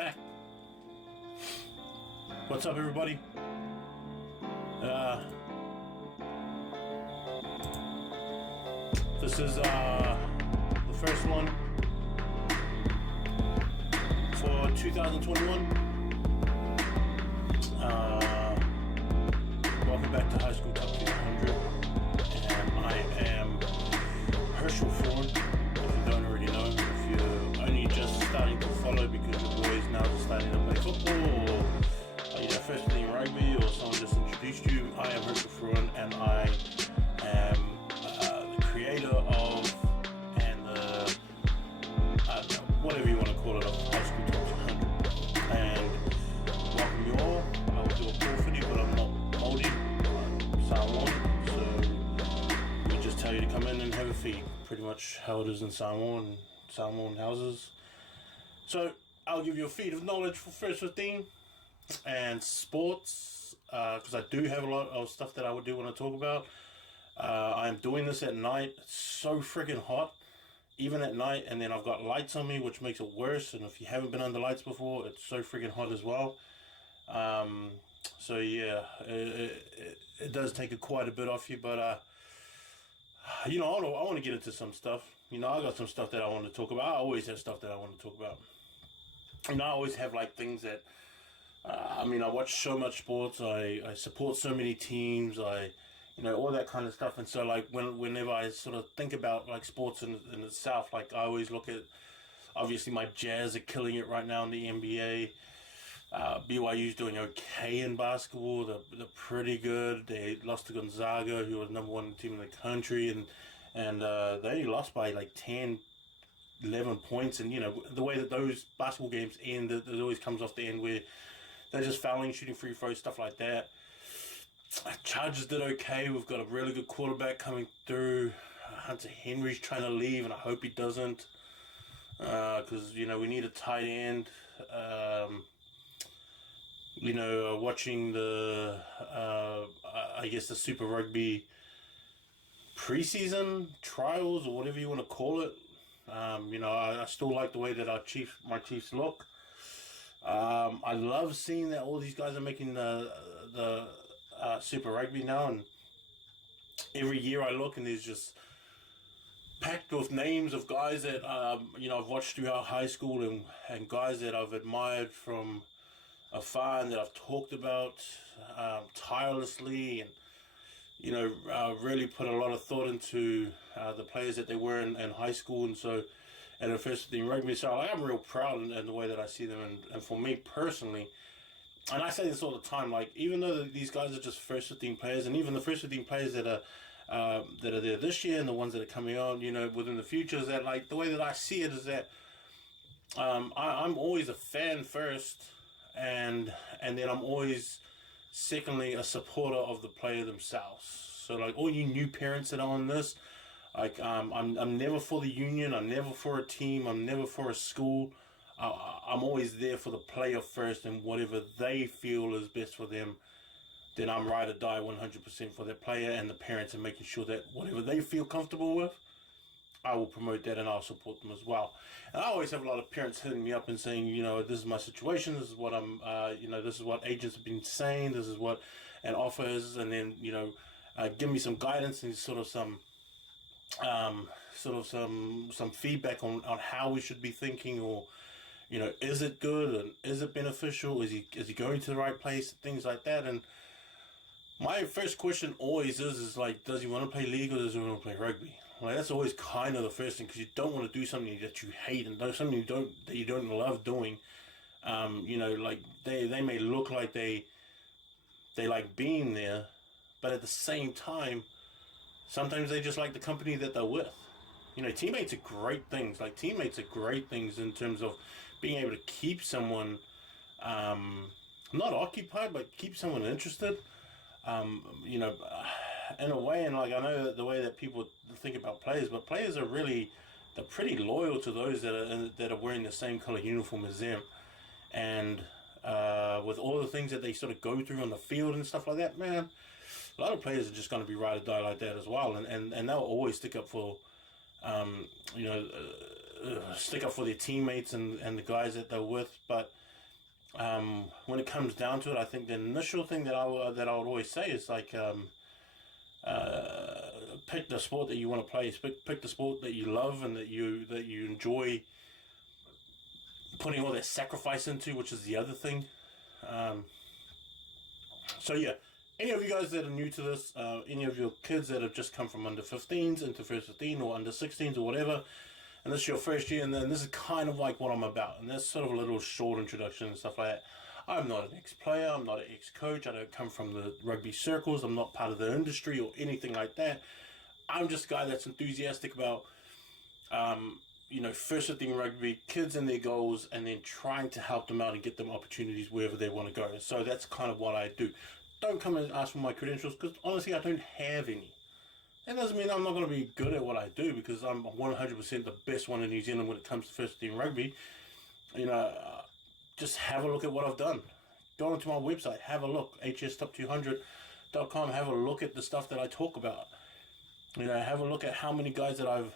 back. What's up, everybody? This is the first one for 2021. Welcome back to High School Top 200, and I am Herschel Ford. If you don't already know, if you're only just starting to follow because the boys now are starting to play football, or first NZ Rugby, or someone just introduced you, I am Herschel Ford, and I am the creator of and the whatever you want to call it, of High School Top 200. And welcome you all. I will do a call for you, but I'm not moldy. I'm Samoan, so we just tell you to come in and have a feed. Pretty much how it is in Samoan houses. So I'll give you a feed of knowledge for first 15 and sports, because I do have a lot of stuff that I do want to talk about. I'm doing this at night. It's so freaking hot, even at night, and then I've got lights on me, which makes it worse. And if you haven't been under lights before, it's so freaking hot as well. So yeah, it does take quite a bit off you, but I want to get into some stuff. I got some stuff that I want to talk about. I always have stuff that I want to talk about. I always have like things that I watch so much sports. I support so many teams. All that kind of stuff. And so like whenever I sort of think about like sports in itself, like I always look at, obviously my Jazz are killing it right now in the NBA. BYU's doing okay in basketball. They're pretty good. They lost to Gonzaga, who was number one team in the country, and they lost by like 10, 11 points. And the way that those basketball games end, it always comes off the end where they're just fouling, shooting free throws, stuff like that. Chargers did okay. We've got a really good quarterback coming through. Hunter Henry's trying to leave, and I hope he doesn't, because we need a tight end. Watching the the Super Rugby preseason trials, or whatever you want to call it. I still like the way that my Chiefs look. I love seeing that all these guys are making the Super Rugby now, and every year I look and there's just packed with names of guys that I've watched throughout high school, and guys that I've admired from afar and that I've talked about tirelessly, and really put a lot of thought into the players that they were in high school, and the first team rugby. So I'm real proud in the way that I see them, and for me personally, and I say this all the time, like even though these guys are just first 15 players, and even the first 15 players that are there this year and the ones that are coming on, within the future, is that like the way that I see it is that I'm always a fan first, and then I'm always secondly a supporter of the player themselves. So like all you new parents that are on this, like I'm never for the union, I'm never for a team, I'm never for a school. I'm always there for the player first, and whatever they feel is best for them, then I'm ride or die 100% for that player and the parents, and making sure that whatever they feel comfortable with, I will promote that and I'll support them as well. And I always have a lot of parents hitting me up and saying, this is my situation, this is what this is what agents have been saying, this is what an offer is, and then, give me some guidance and some feedback on how we should be thinking, or, is it good and is it beneficial? Is he going to the right place? Things like that. And my first question always is like, does he want to play league or does he want to play rugby? Like that's always kind of the first thing, because you don't want to do something that you hate and something that you don't love doing. Like they may look like they like being there, but at the same time, sometimes they just like the company that they're with. Teammates are great things. Like teammates are great things in terms of being able to keep someone not occupied, but keep someone interested. In a way, and like I know that the way that people think about players, but players are they're pretty loyal to those that are wearing the same color uniform as them, and with all the things that they sort of go through on the field and stuff like that, man, a lot of players are just going to be ride or die like that as well, and they'll always stick up for stick up for their teammates and the guys that they're with. But when it comes down to it, I think the initial thing that I would always say is like, pick the sport that you want to play. Pick the sport that you love and that you enjoy putting all that sacrifice into, which is the other thing. So yeah, any of you guys that are new to this, any of your kids that have just come from under 15s into first 15 or under 16s or whatever, and this is your first year, and then this is kind of like what I'm about, and that's sort of a little short introduction and stuff like that. I'm not an ex-player, I'm not an ex-coach, I don't come from the rugby circles, I'm not part of the industry or anything like that. I'm just a guy that's enthusiastic about, first 15 rugby, kids and their goals, and then trying to help them out and get them opportunities wherever they want to go. So that's kind of what I do. Don't come and ask for my credentials, because honestly, I don't have any. That doesn't mean I'm not going to be good at what I do, because I'm 100% the best one in New Zealand when it comes to first 15 rugby. Just have a look at what I've done. Go onto my website, have a look, hstop200.com, have a look at the stuff that I talk about. Have a look at how many guys that I've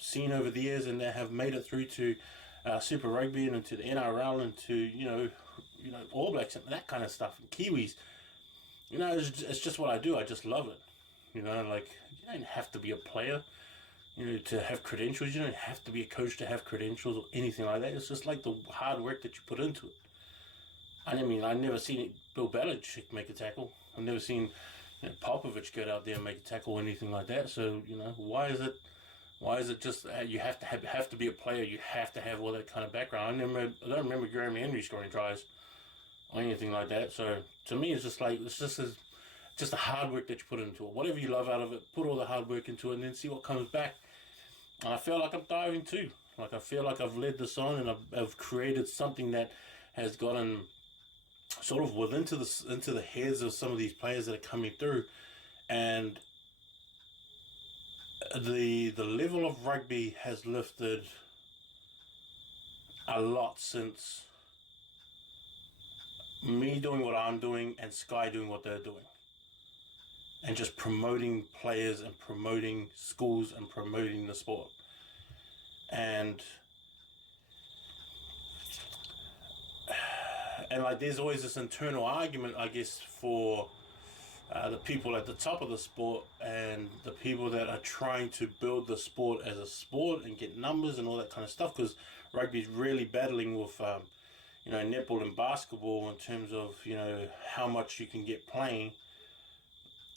seen over the years and that have made it through to Super Rugby and into the NRL and to, All Blacks and that kind of stuff, and Kiwis. It's just what I do. I just love it. You don't have to be a player, to have credentials. You don't have to be a coach to have credentials or anything like that. It's just like the hard work that you put into it. I never seen Bill Belichick make a tackle. I've never seen Popovich get out there and make a tackle or anything like that. So, why is it just you have to be a player? You have to have all that kind of background. I don't remember Graham Henry scoring tries or anything like that. So to me, it's just the hard work that you put into it. Whatever you love out of it, put all the hard work into it, and then see what comes back. And I feel like I'm diving too. I feel like I've led this on, and I've created something that has gotten sort of into the heads of some of these players that are coming through, and the level of rugby has lifted a lot since me doing what I'm doing and Sky doing what they're doing, and just promoting players and promoting schools and promoting the sport. And there's always this internal argument, I guess, for the people at the top of the sport and the people that are trying to build the sport as a sport and get numbers and all that kind of stuff, because rugby's really battling with netball and basketball in terms of how much you can get playing,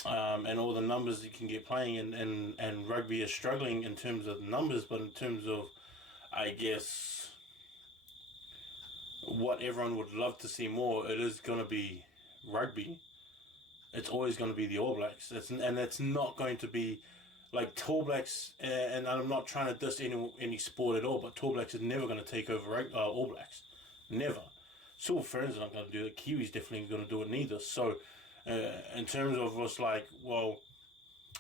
and all the numbers you can get playing, and rugby is struggling in terms of numbers, but in terms of, I guess, what everyone would love to see more, it is going to be rugby. It's always going to be the All Blacks. And it's not going to be like All Blacks, and I'm not trying to diss any sport at all, but All Blacks is never going to take over All Blacks. Never. Silver Ferns are not going to do it. Kiwis definitely going to do it neither. So in terms of what's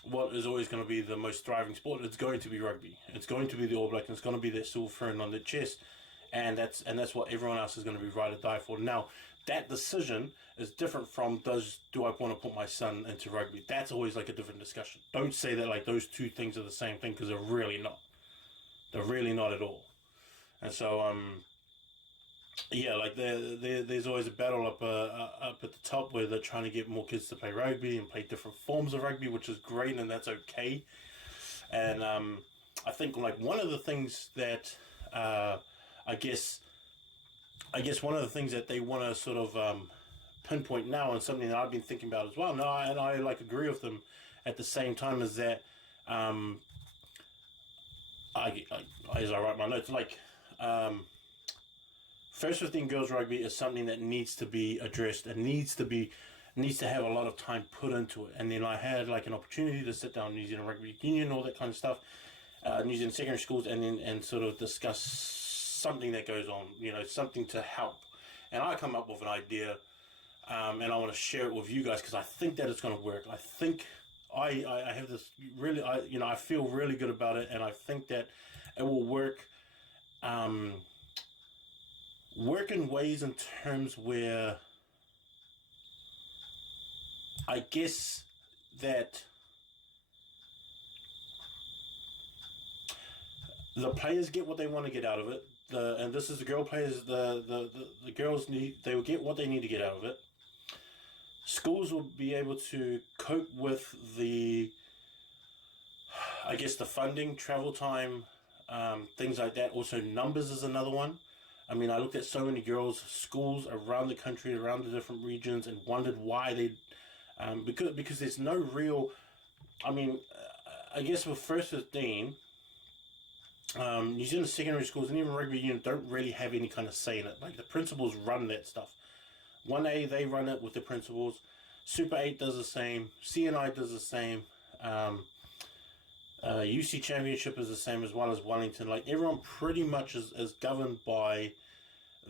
what is always going to be the most thriving sport, it's going to be rugby. It's going to be the All Black, and it's going to be that Silver Fern on their chest. And that's what everyone else is going to be ride or die for. Now, that decision is different from do I want to put my son into rugby? That's always a different discussion. Don't say that those two things are the same thing, because they're really not. They're really not at all. And so there's always a battle up at the top where they're trying to get more kids to play rugby and play different forms of rugby, which is great, and that's okay. And I think one of the things that I guess one of the things that they want to sort of pinpoint now, and something that I've been thinking about as well, and I agree with them at the same time, is that as I write my notes, first 15 girls rugby is something that needs to be addressed and needs to have a lot of time put into it. And then I had an opportunity to sit down with New Zealand Rugby Union, all that kind of stuff, New Zealand secondary schools, and sort of discuss something that goes on, something to help. And I come up with an idea, and I want to share it with you guys, because I think that it's going to work. I think I have this really, I feel really good about it, and I think that it will work. Work in ways in terms where I guess that the players get what they want to get out of it. and this is the girl players. The girls they will get what they need to get out of it. Schools will be able to cope with the, I guess, the funding, travel time, things like that. Also, numbers is another one. I mean, I looked at so many girls' schools around the country, around the different regions, and wondered why they, because there's no real. I mean, I guess with first 15, New Zealand secondary schools and even rugby union don't really have any kind of say in it. Like the principals run that stuff. 1A they run it with the principals. Super 8 does the same. CNI does the same. UC Championship is the same as well as Wellington. Like everyone pretty much is governed by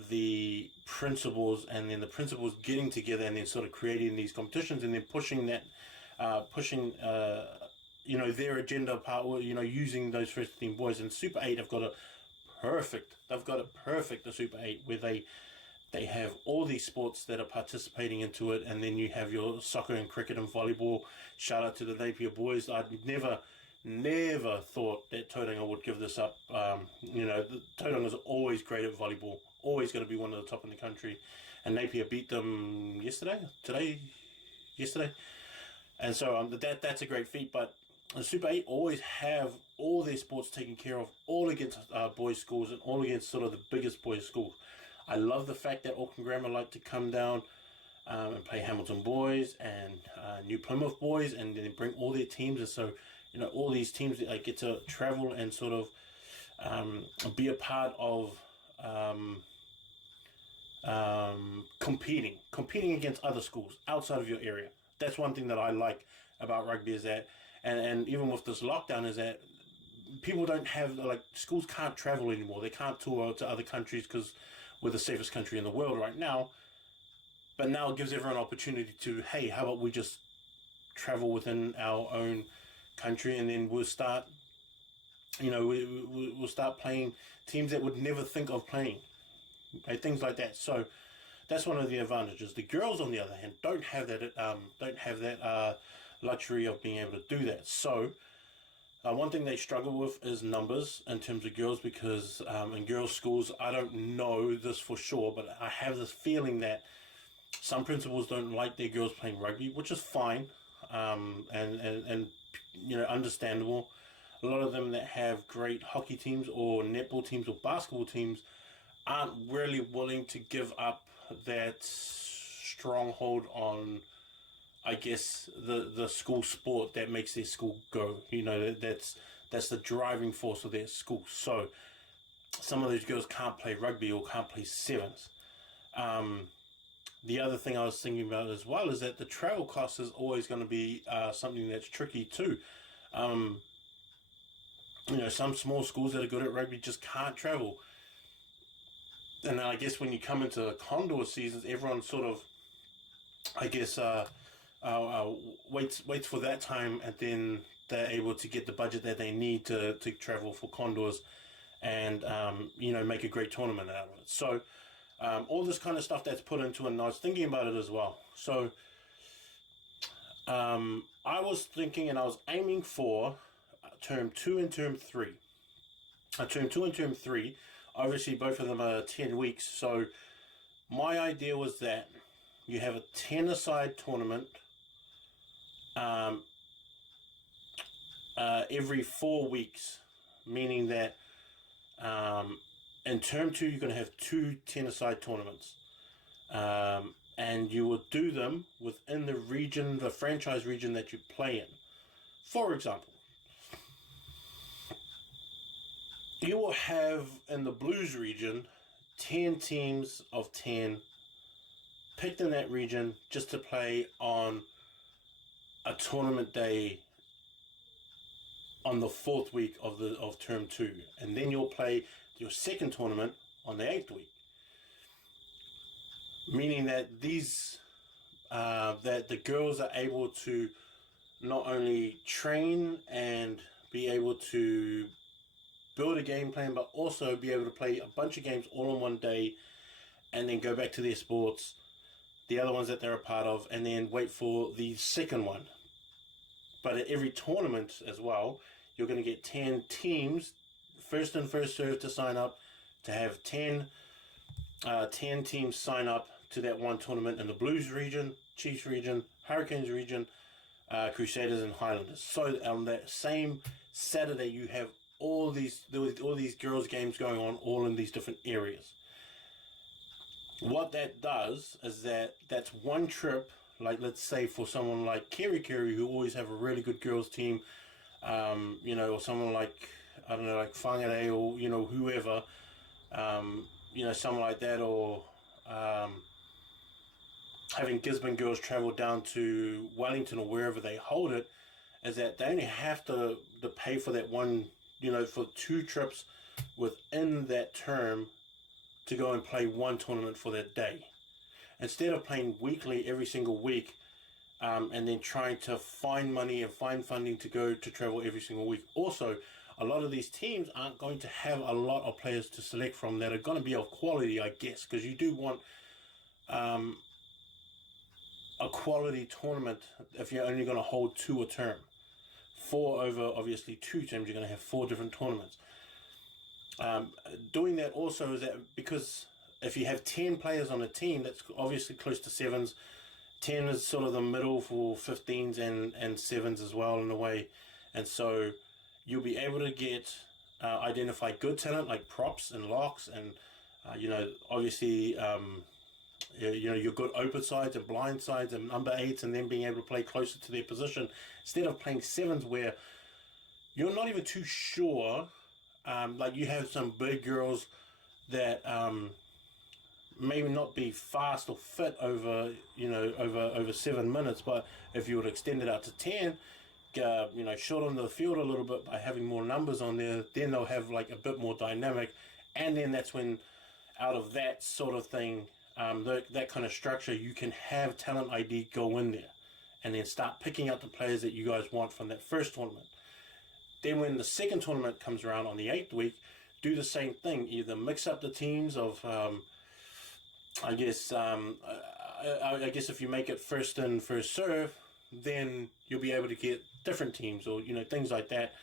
the principals, and then the principals getting together and then sort of creating these competitions and then pushing that, their agenda apart. Using those first 15 boys. And Super 8 have got it perfect. They've got it perfect. The Super 8 where they have all these sports that are participating into it, and then you have your soccer and cricket and volleyball. Shout out to the Napier boys. I'd never thought that Tauranga would give this up. Tauranga is always great at volleyball, always going to be one of the top in the country, and Napier beat them yesterday, and so that's a great feat. But the Super 8 always have all their sports taken care of, all against boys' schools and all against sort of the biggest boys' schools. I love the fact that Auckland Grammar like to come down and play Hamilton boys and New Plymouth boys, and then bring all their teams. And so, all these teams get to travel and sort of be a part of competing against other schools outside of your area. That's one thing that I like about rugby, is that, and even with this lockdown, is that people don't have, schools can't travel anymore. They can't tour to other countries because we're the safest country in the world right now. But now it gives everyone an opportunity to, hey, how about we just travel within our own country, and then we'll start, we'll start playing teams that would never think of playing, okay? Things like that. So that's one of the advantages. The girls, on the other hand, don't have that luxury of being able to do that. So one thing they struggle with is numbers in terms of girls, because in girls' schools, I don't know this for sure, but I have this feeling that some principals don't like their girls playing rugby, which is fine, and understandable. A lot of them that have great hockey teams or netball teams or basketball teams aren't really willing to give up that stronghold on, I guess, the school sport that makes their school go. That's the driving force of their school. So some of those girls can't play rugby or can't play sevens. The other thing I was thinking about as well is that the travel cost is always going to be something that's tricky too. Some small schools that are good at rugby just can't travel. And then I guess when you come into Condor seasons, everyone sort of, I guess, waits for that time, and then they're able to get the budget that they need to travel for Condors and, make a great tournament out of it. So all this kind of stuff that's put into it, and I was thinking about it as well. So I was thinking, and I was aiming for term 2 and term 3. Term 2 and term 3, obviously both of them are 10 weeks. So my idea was that you have a 10-a-side tournament every 4 weeks, meaning that in term 2 you're going to have 2 10-a-side tournaments, and you will do them within the region, the franchise region that you play in. For example, you will have in the Blues region 10 teams of 10 picked in that region just to play on a tournament day on the 4th week of term 2, and then you'll play your second tournament on the 8th week, meaning that these that the girls are able to not only train and be able to build a game plan, but also be able to play a bunch of games all in one day, and then go back to their sports, the other ones that they're a part of, and then wait for the second one. But at every tournament as well, you're going to get 10 teams, first in, first served, to sign up to have 10 teams sign up to that one tournament in the Blues region, Chiefs region, Hurricanes region, Crusaders and Highlanders. So on that same Saturday, you have all these girls' games going on, all in these different areas. What that does is that's one trip. Like, let's say for someone like Kerry, who always have a really good girls team, or someone like, I don't know, like Whangarei, or, whoever, someone like that, or having Gisborne girls travel down to Wellington or wherever they hold it, is that they only have to pay for that one, for 2 trips within that term to go and play one tournament for that day. Instead of playing weekly every single week, and then trying to find money and find funding to go to travel every single week. Also, a lot of these teams aren't going to have a lot of players to select from that are going to be of quality, I guess, because you do want a quality tournament if you're only going to hold 2 a term. 4 over, obviously, 2 terms, you're going to have 4 different tournaments. Doing that also is that because if you have 10 players on a team, that's obviously close to 7s. 10 is sort of the middle for 15s and 7s as well in a way. And so you'll be able to identify good talent like props and locks and, obviously, your good open sides and blind sides and number 8s, and then being able to play closer to their position instead of playing 7s where you're not even too sure. Like you have some big girls that maybe not be fast or fit over 7 minutes, but if you would extend it out to 10, shorten the field a little bit by having more numbers on there, then they'll have like a bit more dynamic, and then that's when out of that sort of thing, that kind of structure, you can have talent ID go in there and then start picking out the players that you guys want from that first tournament. Then when the second tournament comes around on the 8th week, do the same thing. Either mix up the teams of, I guess if you make it first in, first serve, then you'll be able to get different teams or, things like that.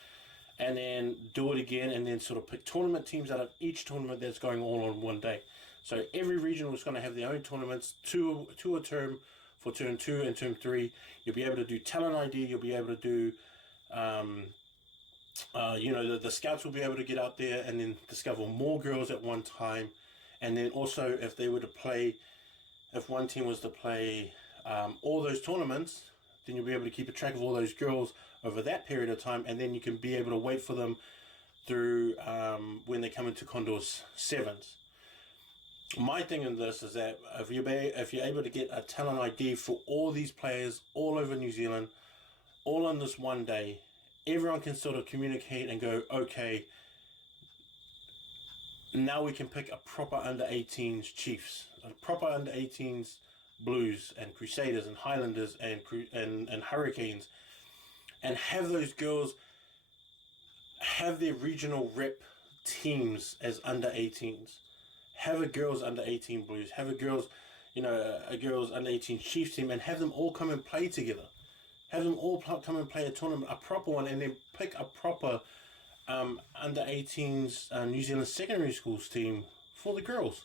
And then do it again and then sort of pick tournament teams out of each tournament that's going all on one day. So every regional is going to have their own tournaments, two a term for term 2 and term 3. You'll be able to do talent ID. You'll be able to do... the scouts will be able to get out there and then discover more girls at one time. And then also if one team was to play all those tournaments, then you'll be able to keep a track of all those girls over that period of time, and then you can be able to wait for them through when they come into Condor's 7s. My thing in this is that if you're able to get a talent ID for all these players all over New Zealand, all on this one day, everyone can sort of communicate and go, okay, now we can pick a proper under-18s Chiefs, a proper under-18s Blues and Crusaders and Highlanders and Hurricanes, and have those girls have their regional rep teams as under-18s. Have a girls under-18 Blues, have a girls under-18 Chiefs team, and have them all come and play together. Have them all come and play a tournament, a proper one, and then pick a proper under-18s New Zealand secondary schools team for the girls.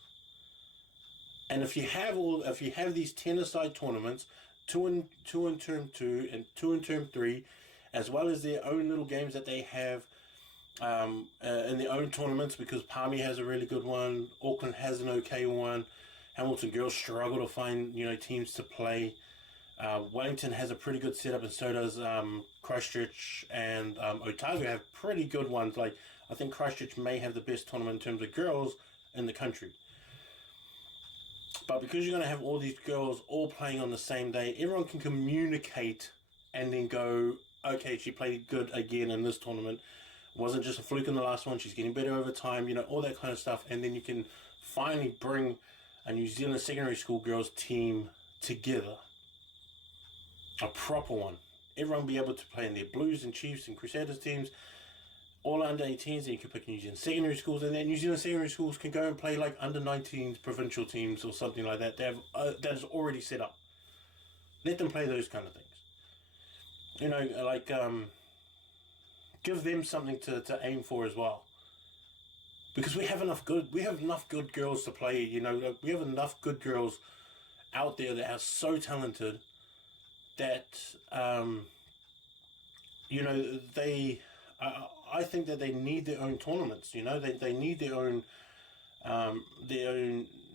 And if you have these 10-a-side tournaments, 2 in term 2 and 2 in term 3, as well as their own little games that they have in their own tournaments, because Palmy has a really good one, Auckland has an okay one, Hamilton girls struggle to find teams to play. Wellington has a pretty good setup, and so does Christchurch and Otago have pretty good ones. Like, I think Christchurch may have the best tournament in terms of girls in the country. But because you're going to have all these girls all playing on the same day, everyone can communicate and then go, okay, she played good again in this tournament. It wasn't just a fluke in the last one. She's getting better over time, all that kind of stuff. And then you can finally bring a New Zealand secondary school girls team together. A proper one. Everyone will be able to play in their Blues and Chiefs and Crusaders teams, all under 18s, and you can pick New Zealand secondary schools, and then New Zealand secondary schools can go and play like under 19s provincial teams or something like that. They have that is already set up. Let them play those kind of things. Give them something to aim for as well. because we have enough good girls to play. You know, like, we have enough good girls out there that are so talented that you know, I think that they need their own tournaments. You know, they need their own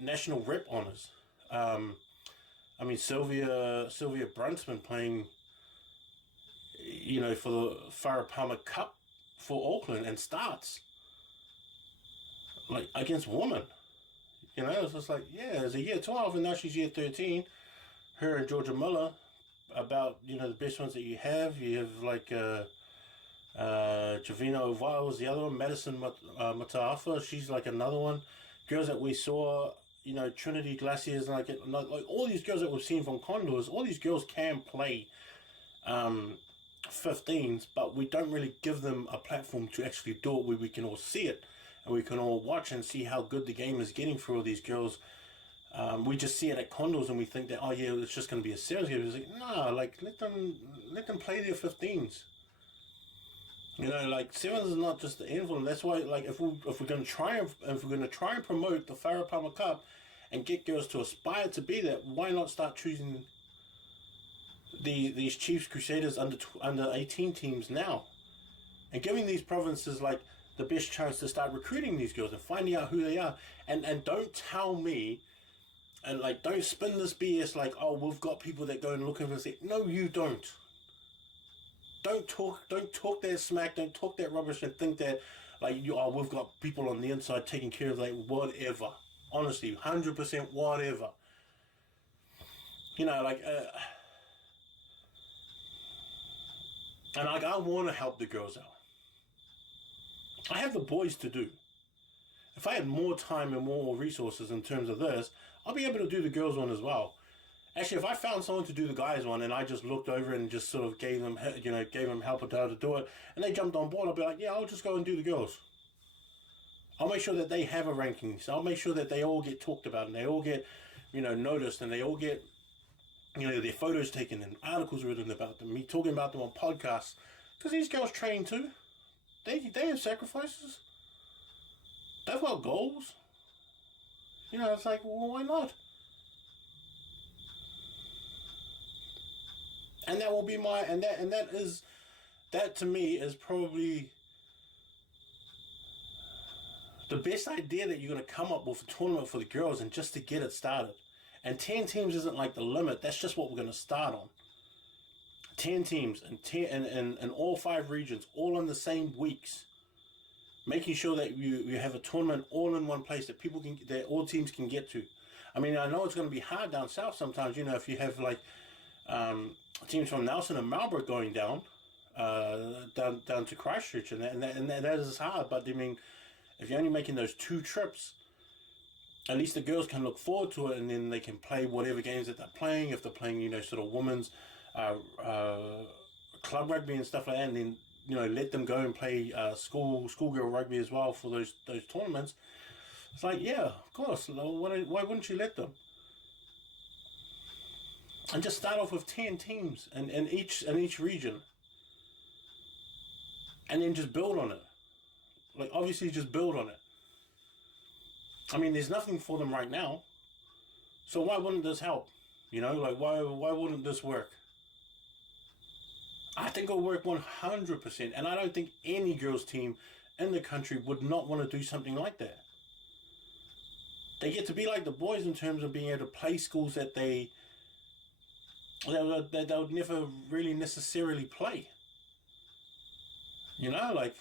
national rep honors. I mean, Sylvia Brunsman playing, you know, for the Farah Palmer Cup for Auckland and starts like against women. You know, it's just like, yeah, it's a year 12 and now she's year 13. Her and Georgia Miller, about, you know, the best ones that you have. You have like Javina Ovile was the other one. Madison Mataafa, she's like another one. Girls that we saw, you know, Trinity Glaciers, like all these girls that we've seen from Condors, all these girls can play 15s, but we don't really give them a platform to actually do it where we can all see it and we can all watch and see how good the game is getting for all these girls. We just see it at Condors and we think that, oh yeah, it's just going to be a series game. It's like, nah, like let them play their 15s. You know, like sevens is not just the end for them. That's why, like, if we're going to try and promote the Farah Palmer Cup and get girls to aspire to be that, why not start choosing these Chiefs Crusaders under 18 teams now, and giving these provinces like the best chance to start recruiting these girls and finding out who they are, and don't tell me, and like don't spin this BS like, oh, we've got people that go and look and say, no, you don't. Don't talk that smack, don't talk that rubbish and think that like we've got people on the inside taking care of like whatever. Honestly, 100% whatever. You know, like and like I want to help the girls out. I have the boys to do. If I had more time and more resources in terms of this, I'll be able to do the girls one as well. Actually, if I found someone to do the guys one and I just looked over and just sort of gave them help to how to do it, and they jumped on board, I'll be like, yeah, I'll just go and do the girls. I'll make sure that they have a ranking. So I'll make sure that they all get talked about and they all get, you know, noticed, and they all get, you know, their photos taken and articles written about them, me talking about them on podcasts. Because these girls train too. They have sacrifices. They've got goals. You know, it's like, well, why not? And that will be that to me is probably the best idea that you're going to come up with a tournament for the girls, and just to get it started. And 10 teams isn't like the limit. That's just what we're going to start on. 10 teams and all 5 regions, all in the same weeks. Making sure that you have a tournament all in one place that all teams can get to. I mean, I know it's going to be hard down south sometimes. You know, if you have like teams from Nelson and Marlborough going down to Christchurch, and that is hard. But I mean, if you're only making those 2 trips, at least the girls can look forward to it, and then they can play whatever games that they're playing. If they're playing, you know, sort of women's club rugby and stuff like that, and then, you know, let them go and play schoolgirl rugby as well for those tournaments. It's like, yeah, of course. Why wouldn't you let them? And just start off with 10 teams in each region, and then just build on it. Like, obviously, just build on it. I mean, there's nothing for them right now, so why wouldn't this help? You know, like, why wouldn't this work? I think it'll work 100%, and I don't think any girls' team in the country would not want to do something like that. They get to be like the boys in terms of being able to play schools that they would never really necessarily play. You know, like,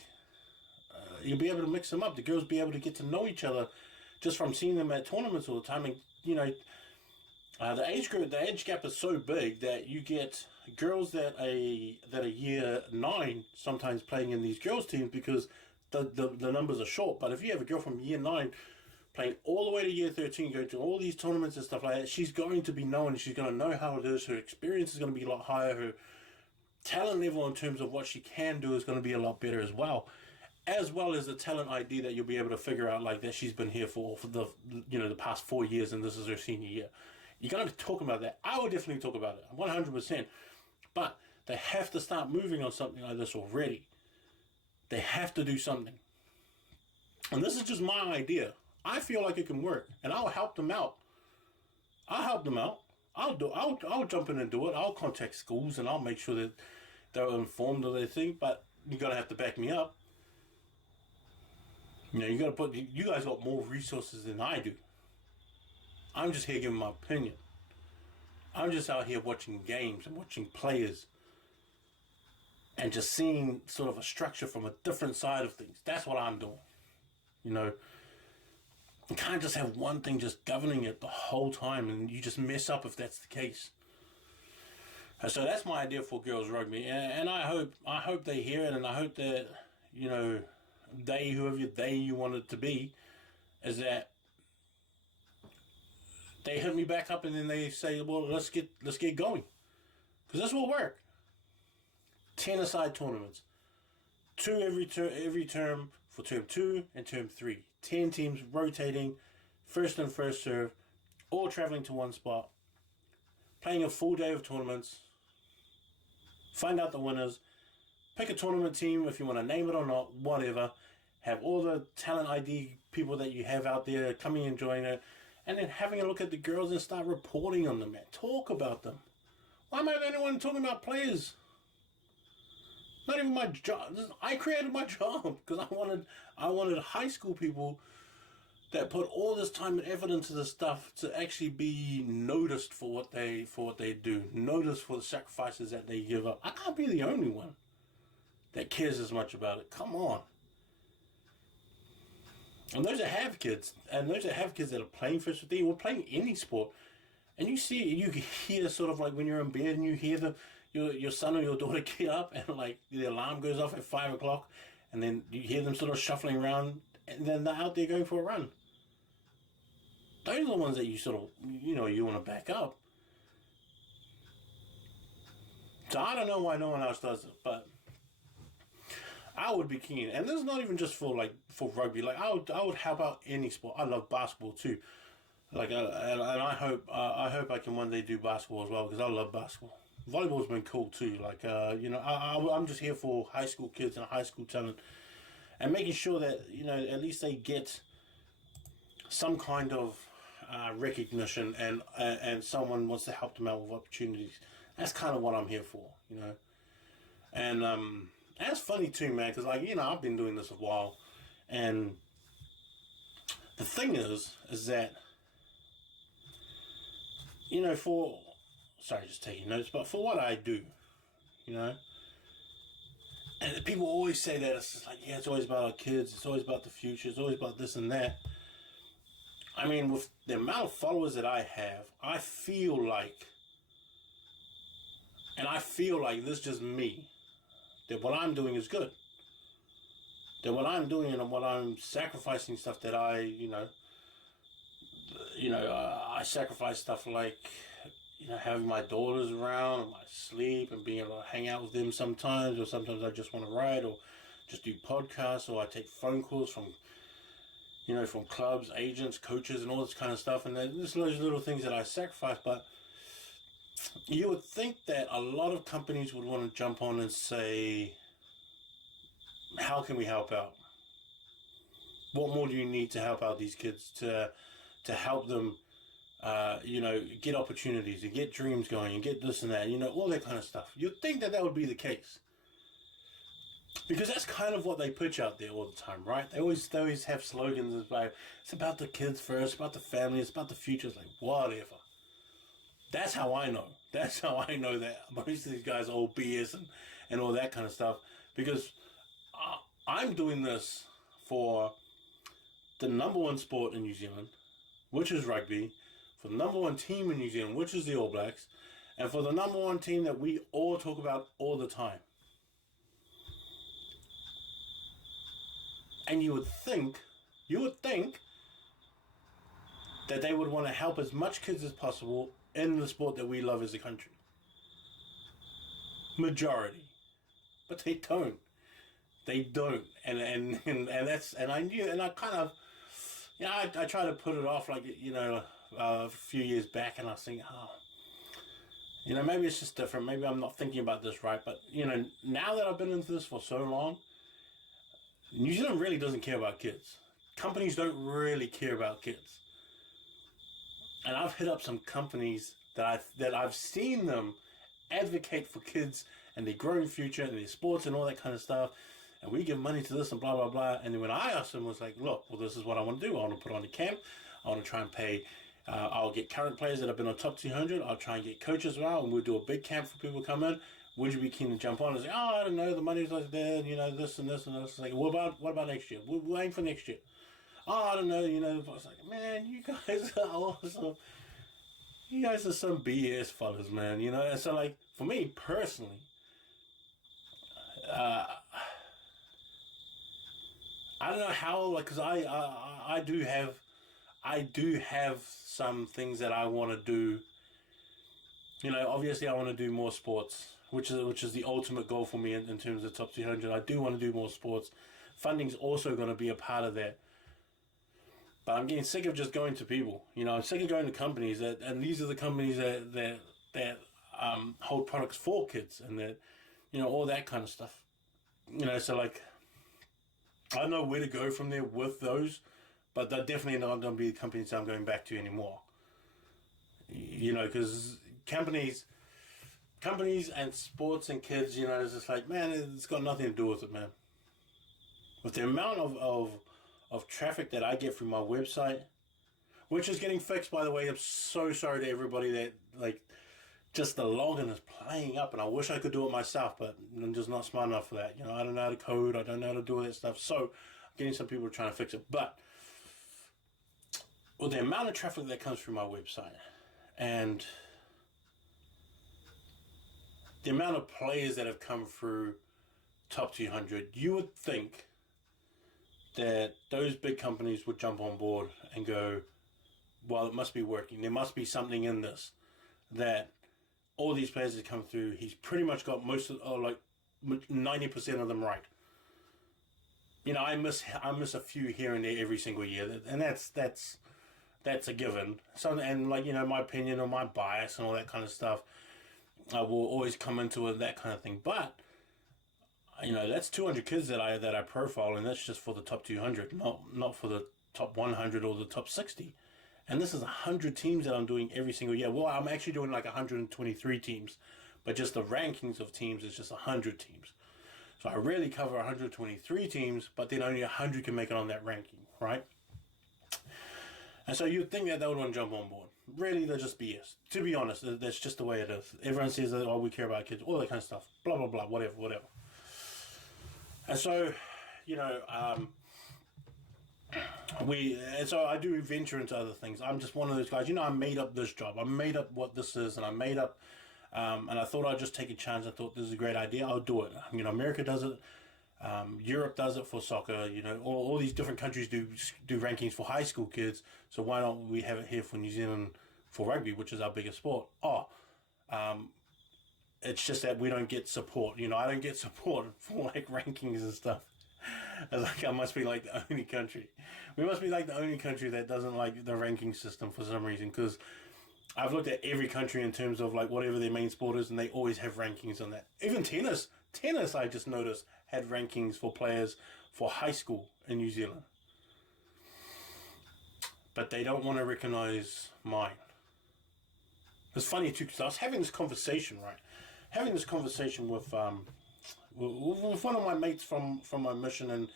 you'll be able to mix them up. The girls be able to get to know each other just from seeing them at tournaments all the time. And, you know, the age gap is so big that you get girls that are year 9 sometimes playing in these girls teams because the numbers are short. But if you have a girl from year 9 playing all the way to year 13, going to all these tournaments and stuff like that, she's going to be known. She's going to know how it is. Her experience is going to be a lot higher. Her talent level in terms of what she can do is going to be a lot better as well as the talent ID that you'll be able to figure out, like that she's been here for the, you know, the past 4 years and this is her senior year. You're going to be talking about that. I would definitely talk about it, 100%. But they have to start moving on something like this already. They have to do something. And this is just my idea. I feel like it can work, and I'll help them out. I'll help them out. I'll jump in and do it. I'll contact schools and I'll make sure that they're informed of their thing. But you're gonna have to back me up. You gotta put. You guys got more resources than I do. I'm just here giving my opinion. I'm just out here watching games and watching players, and just seeing sort of a structure from a different side of things. That's what I'm doing. You can't just have one thing just governing it the whole time, and you just mess up if that's the case. And so that's my idea for girls rugby, and I hope they hear it, and I hope that whoever you want it to be, is that they hit me back up, and then they say, well, let's get going, because this will work. 10-a-side tournaments, 2 every term for term 2 and term 3. 10 teams rotating, first and first serve, all traveling to one spot, playing a full day of tournaments, find out the winners, pick a tournament team if you want to name it or not, whatever, have all the talent ID people that you have out there coming and joining it, and then having a look at the girls and start reporting on them, man. Talk about them. Why am I the only one talking about players? Not even my job. I created my job because I wanted high school people that put all this time and effort into this stuff to actually be noticed for what they do, noticed for the sacrifices that they give up. I can't be the only one that cares as much about it. Come on. And those that have kids, that are playing first 15 or playing any sport, and you hear sort of like when you're in bed and you hear your son or your daughter get up and like the alarm goes off at 5 o'clock, and then you hear them sort of shuffling around, and then they're out there going for a run. Those are the ones that you sort of, you want to back up. So I don't know why no one else does it, but I would be keen. And this is not even just for rugby. Like I would help out any sport. I love basketball too. Like and I hope I can one day do basketball as well, because I love basketball. Volleyball's been cool too. Like I'm just here for high school kids and high school talent, and making sure that at least they get some kind of recognition, and someone wants to help them out with opportunities. That's kind of what I'm here for, And that's funny too, man, because I've been doing this a while, and the thing is that sorry, just taking notes, but for what I do, and people always say that it's just like, yeah, it's always about our kids, it's always about the future, it's always about this and that. I mean, with the amount of followers that I have, I feel like this is just me, that what I'm doing is good. That what I'm doing and what I'm sacrificing stuff that I sacrifice stuff like, having my daughters around, my sleep, and being able to hang out with them sometimes, or sometimes I just want to ride, or just do podcasts, or I take phone calls from clubs, agents, coaches, and all this kind of stuff. And there's those little things that I sacrifice, but you would think that a lot of companies would want to jump on and say, how can we help out? What more do you need to help out these kids to help them, get opportunities and get dreams going and get this and that, all that kind of stuff. You'd think that would be the case. Because that's kind of what they pitch out there all the time, right? They always have slogans like, it's about the kids first, about the family, it's about the future. It's like, whatever. That's how I know. That's how I know that most of these guys are all BS and all that kind of stuff. Because I'm doing this for the number one sport in New Zealand, which is rugby, for the number one team in New Zealand, which is the All Blacks, and for the number one team that we all talk about all the time. And you would think that they would want to help as much kids as possible in the sport that we love as a country. Majority. But they don't. They don't. And that's, and I knew, and I kind of, I try to put it off like, a few years back, and I was thinking, maybe it's just different. Maybe I'm not thinking about this right. But, now that I've been into this for so long, New Zealand really doesn't care about kids. companies don't really care about kids. And I've hit up some companies that I've seen them advocate for kids and their growing future and their sports and all that kind of stuff. And we give money to this and blah, blah, blah. And then when I asked them, I was like, look, well, this is what I want to do. I want to put on a camp. I want to try and pay. I'll get current players that have been on top 200. I'll try and get coaches around, and we'll do a big camp for people to come in. Would you be keen to jump on? I was like, oh, I don't know. The money's like there, this and this and this. Like, what about next year? We'll aim for next year. Oh, I don't know. I was like, man, you guys are awesome. You guys are some BS fellas, man. And so, like, for me personally, I don't know how, like, because I do have some things that I want to do. Obviously I want to do more sports, which is the ultimate goal for me in terms of top 200. I do want to do more sports. Funding's also going to be a part of that. But I'm getting sick of just going to people. I'm sick of going to companies and these are the companies that hold products for kids and that, all that kind of stuff. So like, I don't know where to go from there with those, but they're definitely not going to be the companies I'm going back to anymore. Because companies and sports and kids, it's just like, man, it's got nothing to do with it, man. With the amount of traffic that I get from my website, which is getting fixed, by the way. I'm so sorry to everybody that, like, just the login is playing up, and I wish I could do it myself, but I'm just not smart enough for that. I don't know how to code, I don't know how to do all that stuff, so I'm getting some people trying to fix it. But with the amount of traffic that comes through my website, and the amount of players that have come through top 200, you would think that those big companies would jump on board and go, well, it must be working. There must be something in this that all these players that come through, he's pretty much got most of, like 90% of them right. I miss a few here and there every single year, and that's a given. So, and like, my opinion or my bias and all that kind of stuff will always come into it, that kind of thing. But that's 200 kids that I profile, and that's just for the top 200, not for the top 100 or the top 60. And this is 100 teams that I'm doing every single year. Well, I'm actually doing like 123 teams, but just the rankings of teams is just 100 teams. So I really cover 123 teams, but then only 100 can make it on that ranking, right? And so you'd think that they would want to jump on board. Really, they're just BS. To be honest, that's just the way it is. Everyone says that, oh, we care about kids, all that kind of stuff, blah, blah, blah, whatever. And so, so I do venture into other things. I'm just one of those guys, I made up this job. I made up what this is, and I made up, and I thought I'd just take a chance. I thought this is a great idea. I'll do it. America does it. Europe does it for soccer. All these different countries do rankings for high school kids. So why don't we have it here for New Zealand for rugby, which is our biggest sport? It's just that we don't get support. I don't get support for like rankings and stuff. It's like I must be like the only country. We must be like the only country that doesn't like the ranking system for some reason. Because I've looked at every country in terms of like whatever their main sport is, and they always have rankings on that. Even tennis, I just noticed, had rankings for players for high school in New Zealand. But they don't want to recognize mine. It's funny too, because I was having this conversation, right? Having this conversation with one of my mates from my mission, and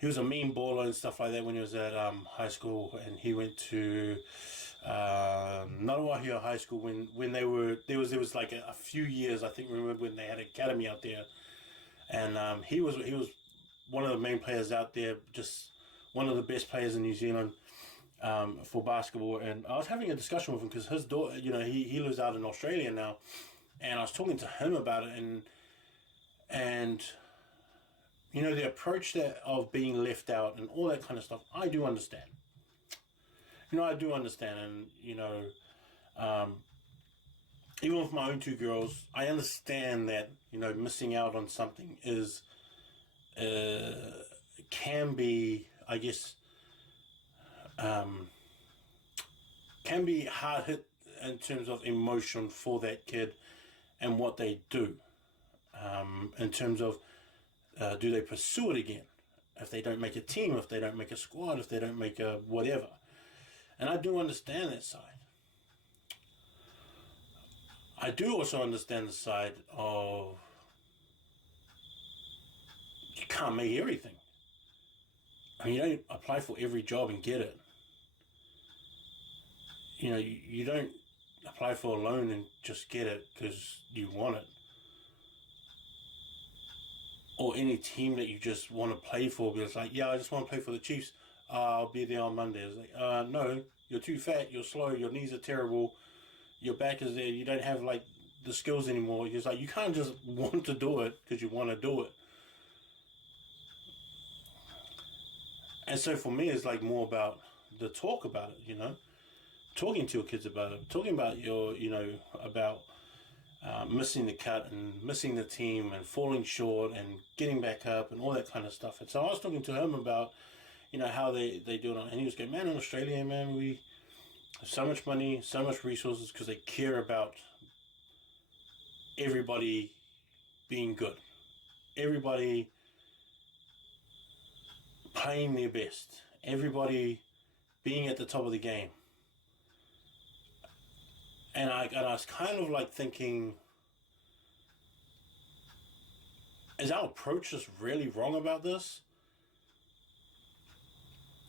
he was a mean baller and stuff like that when he was at high school, and he went to Narawahia High School when there was like a few years, I think, remember when they had an academy out there, and he was one of the main players out there, just one of the best players in New Zealand for basketball. And I was having a discussion with him because his daughter, he lives out in Australia now, and I was talking to him about it, and the approach of being left out and all that kind of stuff, I do understand. I do understand, and even with my own two girls, I understand that missing out on something is can be, I guess, can be hard hit in terms of emotion for that kid and what they do. In terms of do they pursue it again? if they don't make a team, if they don't make a squad, if they don't make a whatever. And I do understand that side. I do also understand the side of you can't make everything. I mean, you don't apply for every job and get it. You know, you don't apply for a loan and just get it because you want it. Or any team that you just want to play for, because it's like, yeah, I just want to play for the Chiefs. I'll be there on Monday. It's like, no, you're too fat, you're slow, your knees are terrible, your back is there, you don't have like the skills anymore. It's like, you can't just want to do it because you want to do it. And so for me, it's like more about the talk about it, you know, talking to your kids about it, talking about your, you know, about missing the cut and missing the team and falling short and getting back up and all that kind of stuff. And so I was talking to him about, you know, how they do it. And he was going, man, in Australia, man, we have so much money, so much resources because they care about everybody being good. Everybody playing their best. Everybody being at the top of the game. And I was kind of like thinking, is our approach just really wrong about this?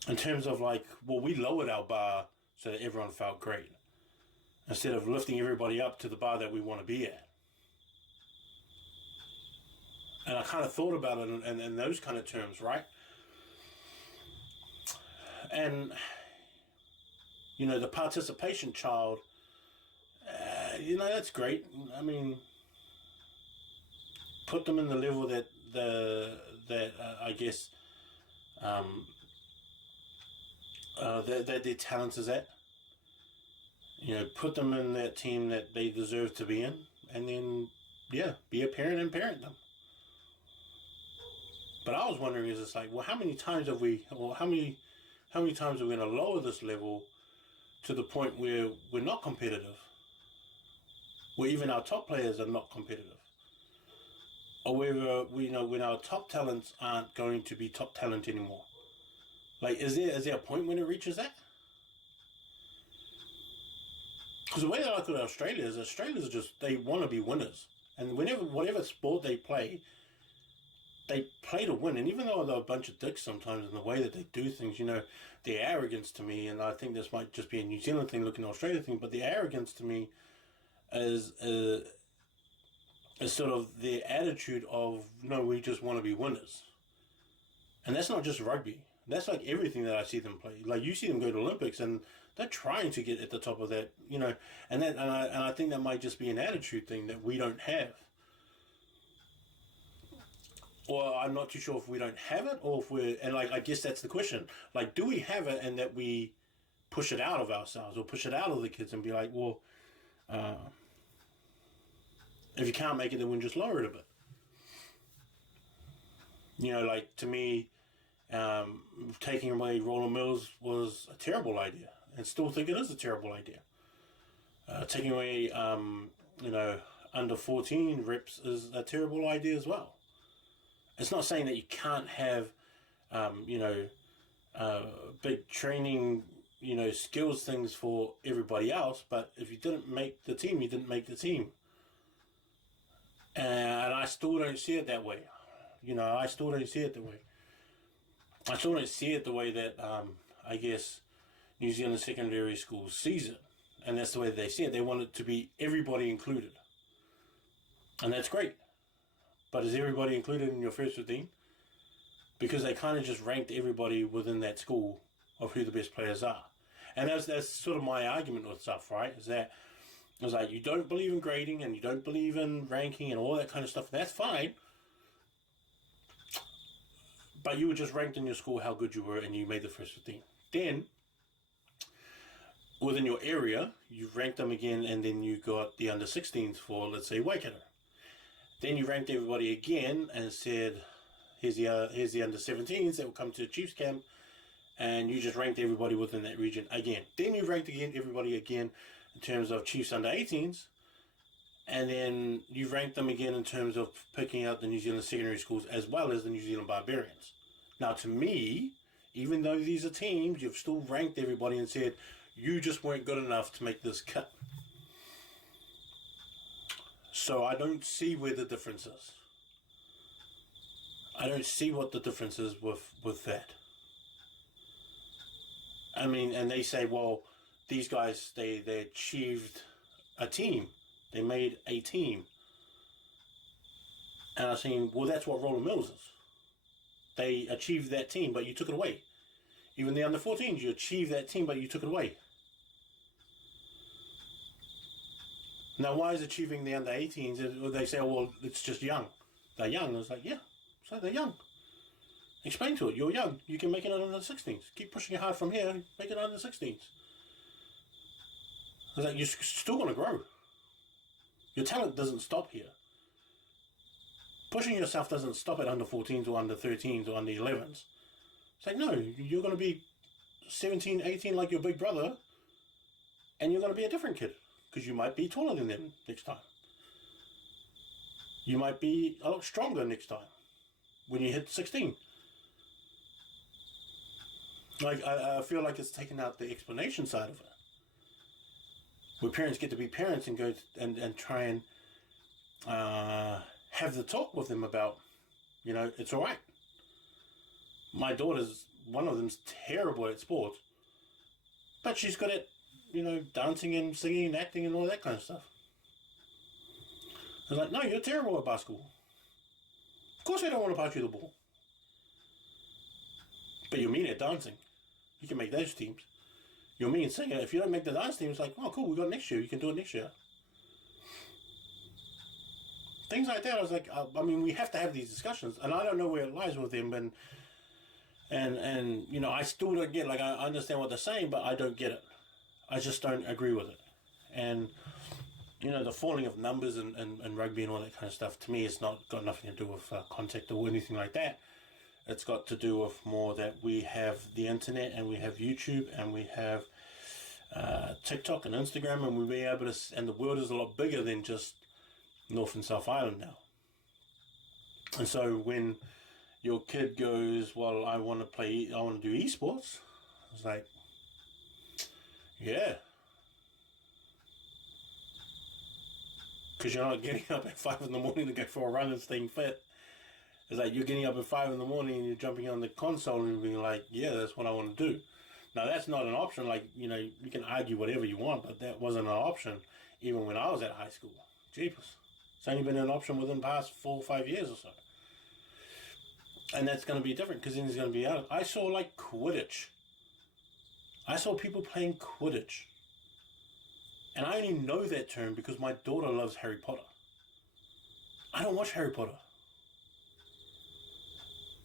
In terms of like, well, we lowered our bar so that everyone felt great, instead of lifting everybody up to the bar that we want to be at. And I kind of thought about it in those kind of terms, right? And, you know, the participation child, you know, that's great. I mean, put them in the level that I guess that their talent is at. You know, put them in that team that they deserve to be in, and then be a parent and parent them. But I was wondering, is it's like, well, how many times have we, or how many times are we going to lower this level to the point where we're not competitive? Where even our top players are not competitive, or where when our top talents aren't going to be top talent anymore. Like, is there a point when it reaches that? Because the way that I look at Australia is, Australians are just, they want to be winners, and whatever sport they play to win. And even though they're a bunch of dicks sometimes in the way that they do things, you know, the arrogance to me, and I think this might just be a New Zealand thing, looking at Australia thing, but the arrogance to me is sort of their attitude of, no, we just want to be winners. And that's not just rugby. That's like everything that I see them play. Like, you see them go to Olympics and they're trying to get at the top of that, you know, and I think that might just be an attitude thing that we don't have. Or I'm not too sure if we don't have it, or if we're, and like, I guess that's the question. Like, do we have it, and that we push it out of ourselves or push it out of the kids and be like, well, if you can't make it, then we'll just lower it a bit. You know, like, to me, taking away Roland Mills was a terrible idea, and still think it is a terrible idea. Taking away, you know, under 14 reps is a terrible idea as well. It's not saying that you can't have, you know, big training, you know, skills things for everybody else, but if you didn't make the team, you didn't make the team. And I still don't see it that way. You know, I still don't see it that way. I still don't see it the way that, I guess, New Zealand secondary schools sees it. And that's the way they see it. They want it to be everybody included. And that's great. But is everybody included in your first 15? Because they kind of just ranked everybody within that school of who the best players are. And that's sort of my argument with stuff, right? Is that it's like, you don't believe in grading and you don't believe in ranking and all that kind of stuff. That's fine. But you were just ranked in your school how good you were, and you made the first 15. Then, within your area, you ranked them again, and then you got the under 16s for, let's say, Waikato. Then you ranked everybody again and said, here's the under 17s that will come to the Chiefs camp, and you just ranked everybody within that region again. Then you ranked everybody again in terms of Chiefs under 18s, and then you ranked them again in terms of picking out the New Zealand secondary schools as well as the New Zealand Barbarians. Now, to me, even though these are teams, you've still ranked everybody and said, you just weren't good enough to make this cut. So I don't see where the difference is. I don't see what the difference is with that. I mean, and they say, well, these guys, they achieved a team. They made a team. And I was saying, well, that's what Roller Mills is. They achieved that team, but you took it away. Even the under 14s, you achieved that team, but you took it away. Now, why is achieving the under 18s? They say, oh, well, it's just young. They're young. I was like, yeah, so they're young. Explain to it. You're young. You can make it under the 16s. Keep pushing it hard from here. Make it under the 16s. I was like, you're still going to grow. Your talent doesn't stop here. Pushing yourself doesn't stop at under 14s or under 13s or under 11s. It's like, no, you're going to be 17, 18 like your big brother, and you're going to be a different kid. Because you might be taller than them next time. You might be a lot stronger next time when you hit 16. Like, I feel like it's taken out the explanation side of it. Where parents get to be parents and go and try and have the talk with them about, you know, it's all right. My daughter's, one of them's terrible at sport, but she's good at, you know, dancing and singing and acting and all that kind of stuff. I was like, no, you're terrible at basketball. Of course I don't want to pass you the ball. But you're mean at dancing. You can make those teams. You're mean at singing. If you don't make the dance team, it's like, oh, cool, we got it next year. You can do it next year. Things like that, I was like, I mean, we have to have these discussions. And I don't know where it lies with them. And you know, I still don't get, like, I understand what they're saying, but I don't get it. I just don't agree with it. And, you know, the falling of numbers and rugby and all that kind of stuff, to me, it's not got nothing to do with contact or anything like that. It's got to do with more that we have the internet and we have YouTube and we have TikTok and Instagram, and we'll be able to, and the world is a lot bigger than just North and South Island now. And so when your kid goes, well, I want to do esports, it's like, yeah. Because you're not getting up at 5 in the morning to go for a run and staying fit. It's like you're getting up at 5 in the morning and you're jumping on the console and being like, yeah, that's what I want to do. Now, that's not an option. Like, you know, you can argue whatever you want, but that wasn't an option even when I was at high school. Jeepers. It's only been an option within the past 4 or 5 years or so. And that's going to be different because then he's going to be out. I saw, like, Quidditch. I saw people playing Quidditch. And I only know that term because my daughter loves Harry Potter. I don't watch Harry Potter.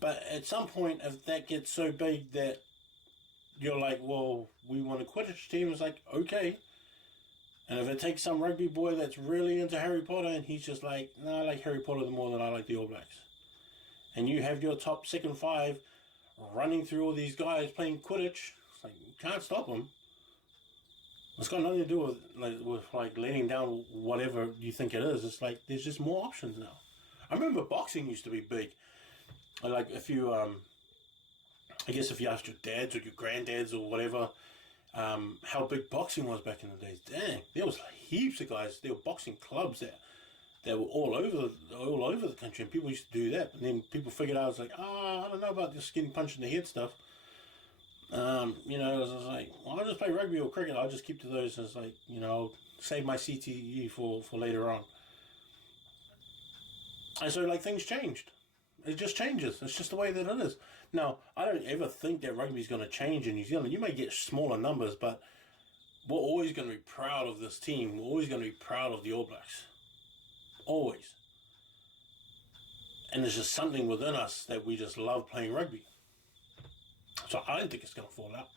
But at some point, if that gets so big that you're like, well, we want a Quidditch team, it's like, okay. And if it takes some rugby boy that's really into Harry Potter and he's just like, no, I like Harry Potter more than I like the All Blacks. And you have your top second five running through all these guys playing Quidditch. It's like, you can't stop them. It's got nothing to do with letting down whatever you think it is. It's like, there's just more options now. I remember boxing used to be big. Like, if you, I guess if you asked your dads or your granddads or whatever, how big boxing was back in the days. Dang, there was heaps of guys. There were boxing clubs that were all over the country, and people used to do that. And then people figured out, it's like, I don't know about this getting punched in the head stuff. You know, I was like, well, I'll just play rugby or cricket. I'll just keep to those. It's like, you know, I'll save my CTE for later on. And so, like, things changed. It just changes. It's just the way that it is. Now, I don't ever think that rugby is going to change in New Zealand. You may get smaller numbers, but we're always going to be proud of this team. We're always going to be proud of the All Blacks. Always. And there's just something within us that we just love playing rugby. So I don't think it's going to fall out.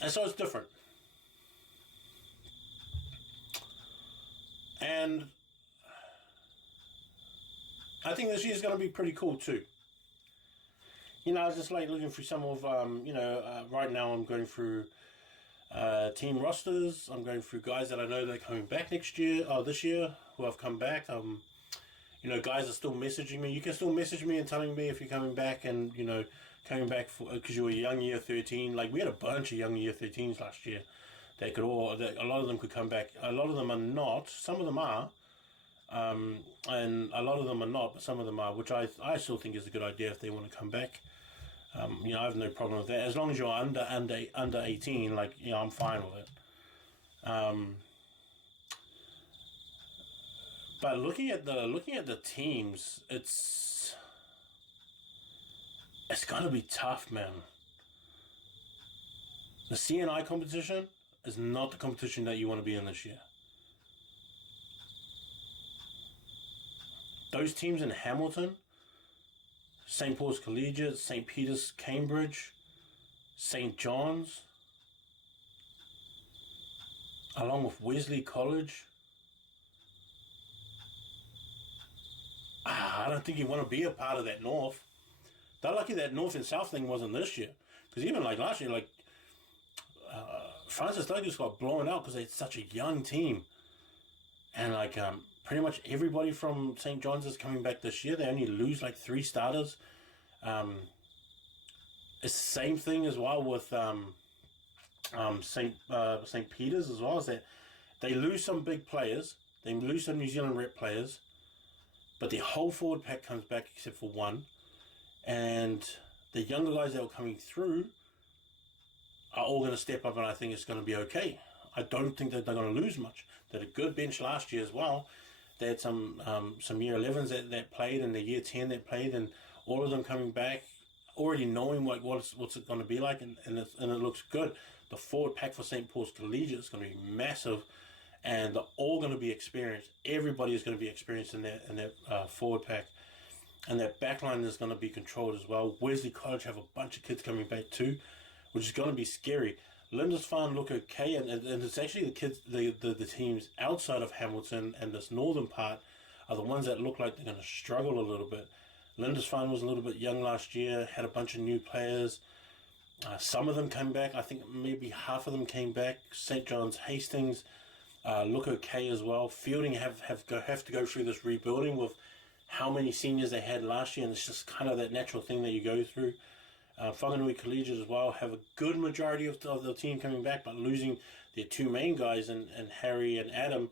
And so it's different. And I think this year's going to be pretty cool too. You know, I was just like looking through some of, right now I'm going through team rosters. I'm going through guys that I know that are coming back this year, who have come back. You guys are still messaging me. You can still message me and telling me if you're coming back, and coming back because you're a young year 13. Like, we had a bunch of young year 13s last year. A lot of them could come back. A lot of them are not. Some of them are. And a lot of them are not, but some of them are, which I still think is a good idea if they want to come back. I have no problem with that. As long as you're under 18, like, I'm fine with it. But looking at the teams, it's gonna be tough, man. The CNI competition is not the competition that you want to be in this year. Those teams in Hamilton, St. Paul's Collegiate, St. Peter's, Cambridge, St. John's, along with Wesley College, I don't think you want to be a part of that North. They're lucky that North and South thing wasn't this year. Because even like last year, like Francis Douglas got blown out because they're such a young team. And like pretty much everybody from St. John's is coming back this year. They only lose like 3 starters. It's the same thing as well with St. Peter's as well. Is that they lose some big players. They lose some New Zealand rep players. But the whole forward pack comes back except for one. And the younger guys that are coming through are all going to step up, and I think it's going to be okay. I don't think that they're going to lose much. They had a good bench last year as well. They had some year 11s that played, and the year 10 that played, and all of them coming back, already knowing what's it going to be like, and it looks good. The forward pack for St. Paul's Collegiate is going to be massive, and they're all going to be experienced. Everybody is going to be experienced in that forward pack, and that backline is going to be controlled as well. Wesley College have a bunch of kids coming back too, which is going to be scary. Lindisfarne look okay, and it's actually the kids, the teams outside of Hamilton and this northern part are the ones that look like they're going to struggle a little bit. Lindisfarne was a little bit young last year, had a bunch of new players. Some of them came back. I think maybe half of them came back. St. John's, Hastings look okay as well. Fielding have to go through this rebuilding with how many seniors they had last year, and it's just kind of that natural thing that you go through. Whanganui Collegiate as well have a good majority of the team coming back, but losing their 2 main guys and Harry and Adam,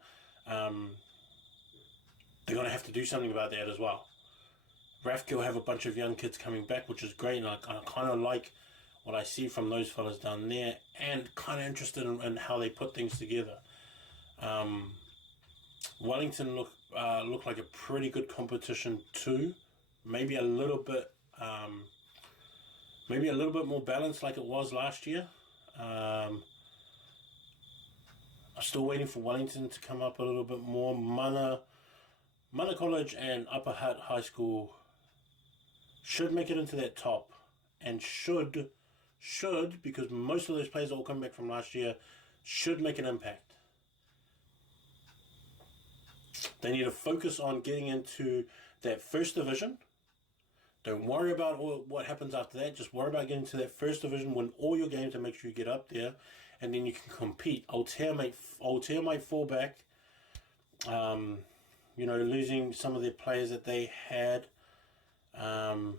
they're going to have to do something about that as well. Rathkill have a bunch of young kids coming back, which is great, and I kind of like what I see from those fellas down there, and kind of interested in how they put things together. Wellington look like a pretty good competition too, maybe a little bit more balanced like it was last year. I'm still waiting for Wellington to come up a little bit more. Mana College and Upper Hutt High School should make it into that top, and should, because most of those players that all come back from last year, should make an impact. They need to focus on getting into that first division. Don't worry about what happens after that. Just worry about getting to that first division, win all your games, and make sure you get up there, and then you can compete. Altair might fall back. Losing some of their players that they had. But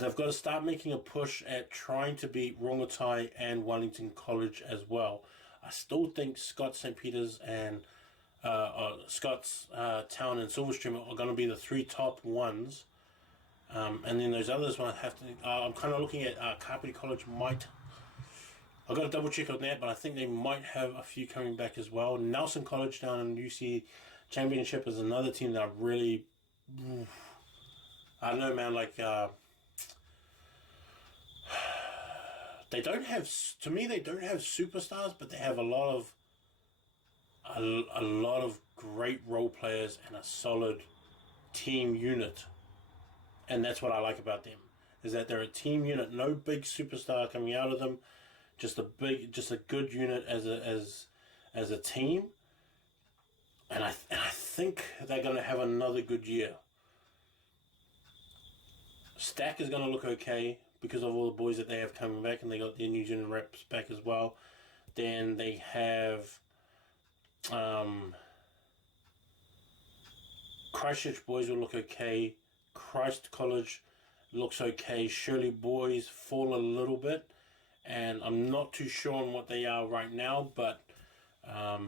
they've got to start making a push at trying to beat Rongotai and Wellington College as well. I still think Scott St. Peter's and Scott's Town and Silverstream are going to be the 3 top ones, and then those others might have to. I'm kind of looking at Kapiti College might. I've got to double check on that, but I think they might have a few coming back as well. Nelson College down in UC Championship is another team that I really. I don't know, man. Like they don't have. To me, they don't have superstars, but they have a lot of great role players and a solid team unit, and that's what I like about them, is that they're a team unit. No big superstar coming out of them, just a good unit as a team, and I think they're going to have another good year. Stack is going to look okay because of all the boys that they have coming back, and they got their New Zealand reps back as well. Then they have Christchurch boys will look okay. Christ College looks okay. Shirley boys fall a little bit, and I'm not too sure on what they are right now, but I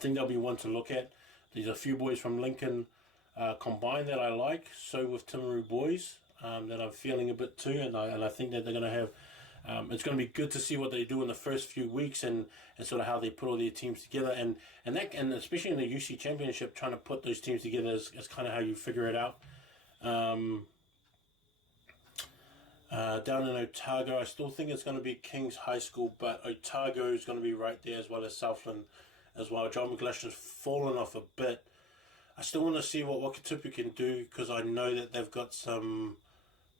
think there'll be one to look at. There's a few boys from Lincoln combined that I like. So with Timaru boys that I'm feeling a bit too, and I think that they're going to have. It's going to be good to see what they do in the first few weeks and sort of how they put all their teams together, and especially in the UC Championship, trying to put those teams together is kind of how you figure it out. Down in Otago, I still think it's going to be King's High School, but Otago is going to be right there, as well as Southland as well. John McGlashan has fallen off a bit. I still want to see what Wakatupu can do, because I know that they've got some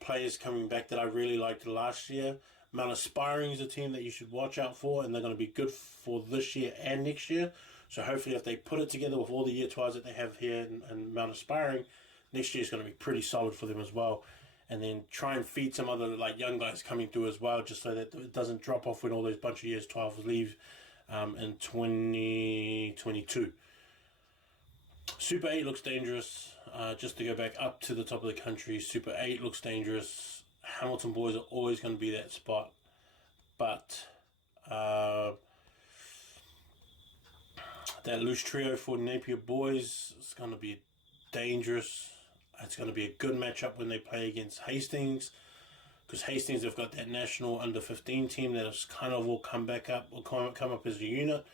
players coming back that I really liked last year. Mount Aspiring is a team that you should watch out for, and they're going to be good for this year and next year. So hopefully if they put it together with all the year 12s that they have here in Mount Aspiring, next year is going to be pretty solid for them as well. And then try and feed some other young guys coming through as well, just so that it doesn't drop off when all those bunch of years 12s leave in 2022. Super 8 looks dangerous. Just to go back up to the top of the country, Super 8 looks dangerous. Hamilton boys are always going to be that spot. But that loose trio for Napier boys is going to be dangerous. It's going to be a good matchup when they play against Hastings, because Hastings have got that national under-15 team that has kind of all come back up, or come up as a unit.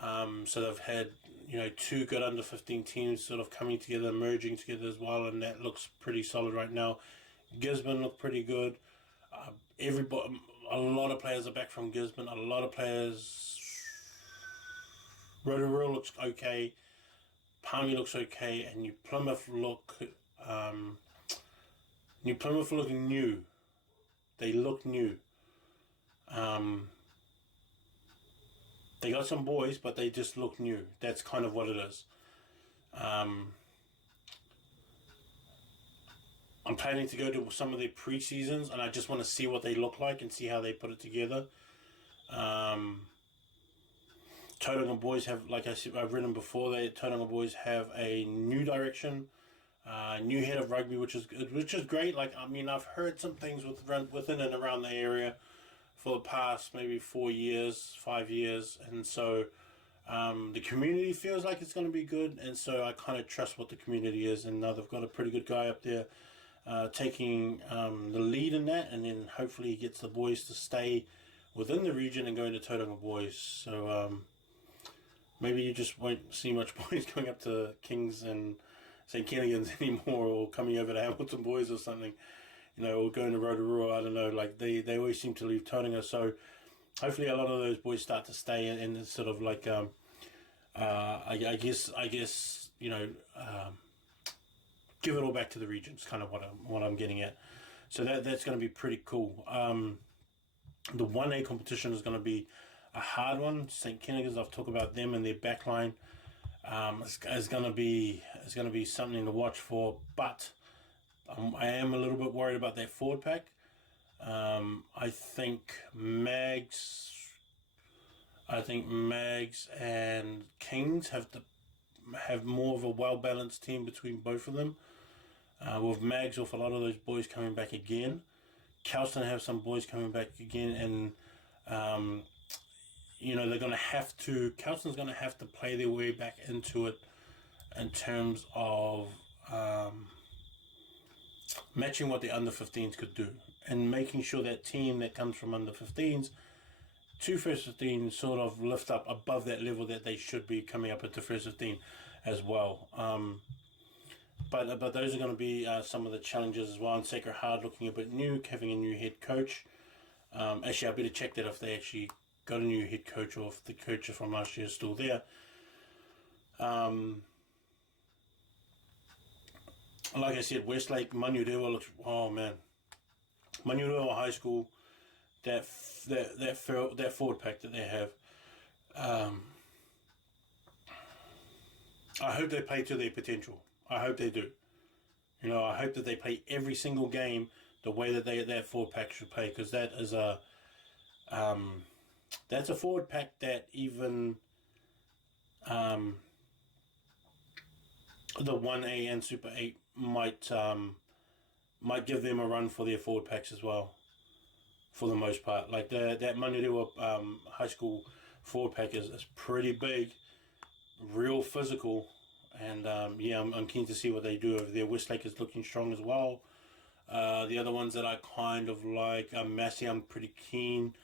So they've had, two good under-15 teams sort of coming together, merging together as well, and that looks pretty solid right now. Gisborne look pretty good. A lot of players are back from Gisborne. A lot of players. Rotorua looks okay. Palmy looks okay, and New Plymouth look new. They look new. They got some boys, but they just look new. That's kind of what it is. I'm planning to go to some of their pre-seasons, and I just want to see what they look like and see how they put it together. Tauranga boys have, like I said, I've written before, Tauranga boys have a new direction, new head of rugby, which is great. I've heard some things within and around the area for the past maybe 4 years, 5 years, and so the community feels like it's going to be good, and so I kind of trust what the community is, and now they've got a pretty good guy up there taking the lead in that, and then hopefully he gets the boys to stay within the region and go into Tauranga boys. So maybe you just won't see much boys going up to Kings and St. Kennigan's anymore, or coming over to Hamilton boys or something, or going to Rotorua. I don't know, they always seem to leave Tauranga, so hopefully a lot of those boys start to stay, and it's sort of I guess give it all back to the region. It's kind of what I'm getting at. So that's going to be pretty cool. The 1A competition is going to be a hard one. St. Kennigan's, I've talked about them and their backline. It's going to be something to watch for, but I am a little bit worried about that forward pack. I think Mags and Kings have more of a well-balanced team between both of them. With Mags, with a lot of those boys coming back again. Kelston have some boys coming back again, and they're going to have to. Kelston's going to have to play their way back into it in terms of matching what the under-15s could do, and making sure that team that comes from under-15s to first 15 sort of lift up above that level that they should be coming up into first 15 as well. But those are going to be some of the challenges as well. And Sacred Heart looking a bit new, having a new head coach. Actually, I better check that if they actually got a new head coach, or if the coach from last year is still there. Like I said, Westlake, Manurewa looks. Oh man, Manurewa High School. That forward pack that they have. I hope they play to their potential. I hope they do. I hope that they play every single game the way that that forward pack should play, because that is that's a forward pack that even the 1A and Super 8 might give them a run for their forward packs as well, for the most part. Like that Manurewa high school forward pack is pretty big, real physical, and yeah, I'm keen to see what they do over there. Westlake is looking strong as well. The other ones that I kind of like, Massey, I'm pretty keen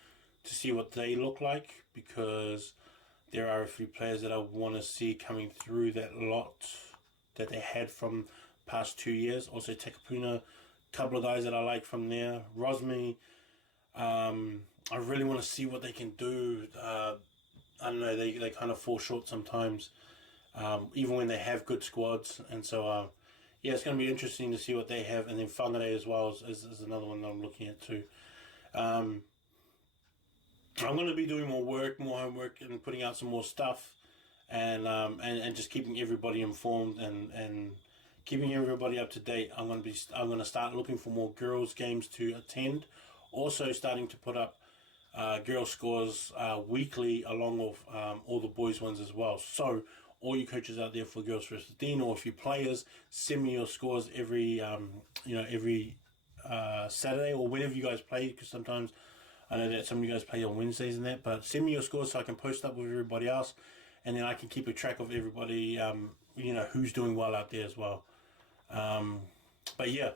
to see what they look like, because there are a few players that I want to see coming through that lot that they had from past 2 years. Also Tekapuna, a couple of guys that I like from there. Rosmi, I really want to see what they can do. I don't know, they kind of fall short sometimes, even when they have good squads. And so, yeah, it's going to be interesting to see what they have. And then Whangarei as well is another one that I'm looking at too. I'm going to be doing more homework, and putting out some more stuff, and just keeping everybody informed and keeping everybody up to date. I'm going to start looking for more girls games to attend. Also starting to put up girl scores weekly, along with all the boys ones as well. So all you coaches out there for Girls vs. Dean, or if you players, send me your scores every Saturday, or whenever you guys play, because sometimes I know that some of you guys play on Wednesdays and that, but send me your scores so I can post up with everybody else, and then I can keep a track of everybody, who's doing well out there as well. But yeah,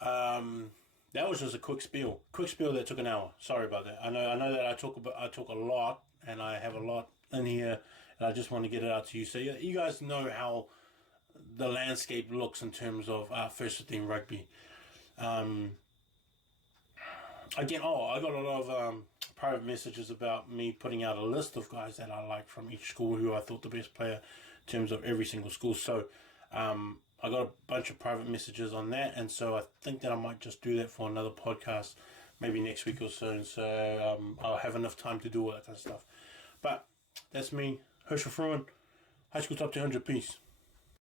that was just a quick spiel that took an hour. Sorry about that. I know that I talk a lot, and I have a lot in here, and I just want to get it out to you, so you guys know how the landscape looks in terms of First 15 rugby. Again, I got a lot of private messages about me putting out a list of guys that I like from each school, who I thought the best player in terms of every single school. So I got a bunch of private messages on that, and so I think that I might just do that for another podcast, maybe next week or so. And so I'll have enough time to do all that kind of stuff. But that's me, Herschel Fruin, High School Top 200. Peace.